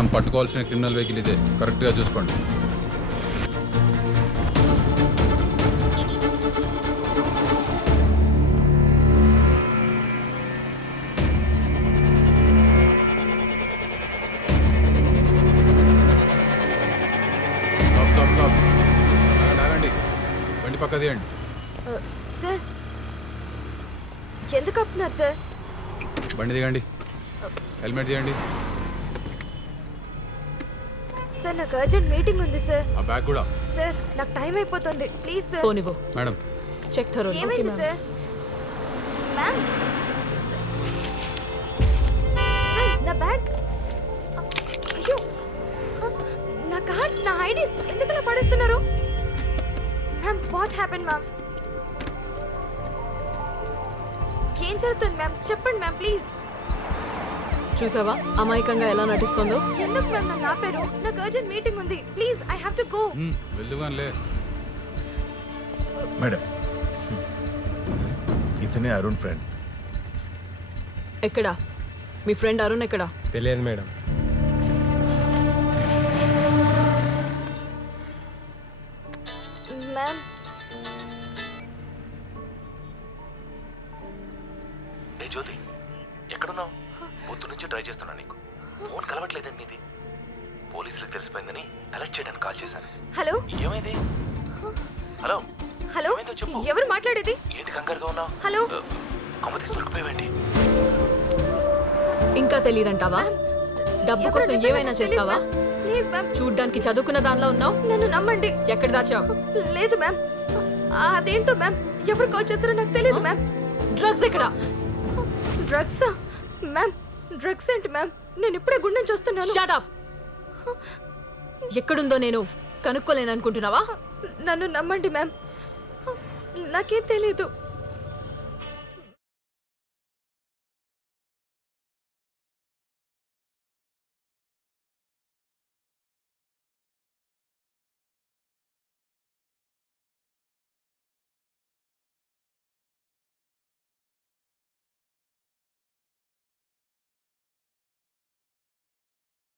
మనం పట్టుకోవాల్సిన criminal vehicle ఇదే, కరెక్ట్గా చూసుకోండి. ఆగండి, బండి పక్క తీయండి. సార్ ఎందుకు ఆపుతున్నారు సార్? బండి దిగండి, హెల్మెట్ తీయండి. సార్ నాకు అర్జెంట్ మీటింగ్ ఉంది సార్. ఆ బ్యాగ్ కూడా. సార్ నాకు టైం అయిపోతుంది, ప్లీజ్ సార్. ఫోన్ ఇవ్వు. Madam check thoroughly. ఏమైంది సార్? మ్యామ్ సార్ నా బ్యాగ్, అయ్యో నా కార్డ్స్, నా ఐడీస్ ఎందుకలా పడేస్తున్నారు? Ma'am what happen ma'am? ఏం జరుగుతుంది మ్యామ్? చెప్పండి మ్యామ్ ప్లీజ్. చూసావా అమాయకంగా ఎలా నటిస్తుందో? ఎందుకు మ్యామ్ నన్ను ఆపారు? నాకు అర్జెంట్ మీటింగ్ ఉంది, please I have to go. వెళ్దుగానిలే. మేడం, ఇతనే అరుణ్ ఫ్రెండ్. ఎక్కడా మీ ఫ్రెండ్ అరుణ్? ఎక్కడా? తెలియదు మేడం. మ్యామ్ ఏ జ్యోతి, ఎక్కడున్నావు? పొద్దు నుంచి ట్రై చేస్తున్నా, నీకు ఫోన్ కలవట్లేదండి నీది. పోలీసులకు తెలిసిపోయిందని అలర్ట్ చేయడానికి కాల్ చేశాను. హలో ఏమైంది? హలో హలో ఏమైందో చెప్పు. ఎవరు మాట్లాడేది? ఏంటి కంగారుగా ఉన్నావు? హలో కొమ్మ తీసి దొరికిపోయావేంటి? ఇంకా తెలియదంటావా? డబ్బు కోసం ఏమైనా చేస్తావా? ప్లీజ్ మ్యామ్, చూడ్డానికి చదువుకున్న దానిలో ఉన్నావు. నన్ను నమ్మండి. ఎక్కడ దాచావు? లేదు మ్యామ్, అదేంటో మ్యామ్, ఎవరు కాల్ చేస్తారో నాకు తెలియదు మ్యామ్. డ్రగ్స్ ఎక్కడా? డ్రగ్సా మ్యామ్? డ్రగ్స్ ఏంటి మ్యామ్? నేను ఇప్పుడే గుండె చూస్తున్నాను. Shut up. ఎక్కడుందో నేను కనుక్కోలేను అనుకుంటున్నావా? నన్ను నమ్మండి మ్యామ్, నాకేం తెలీదు.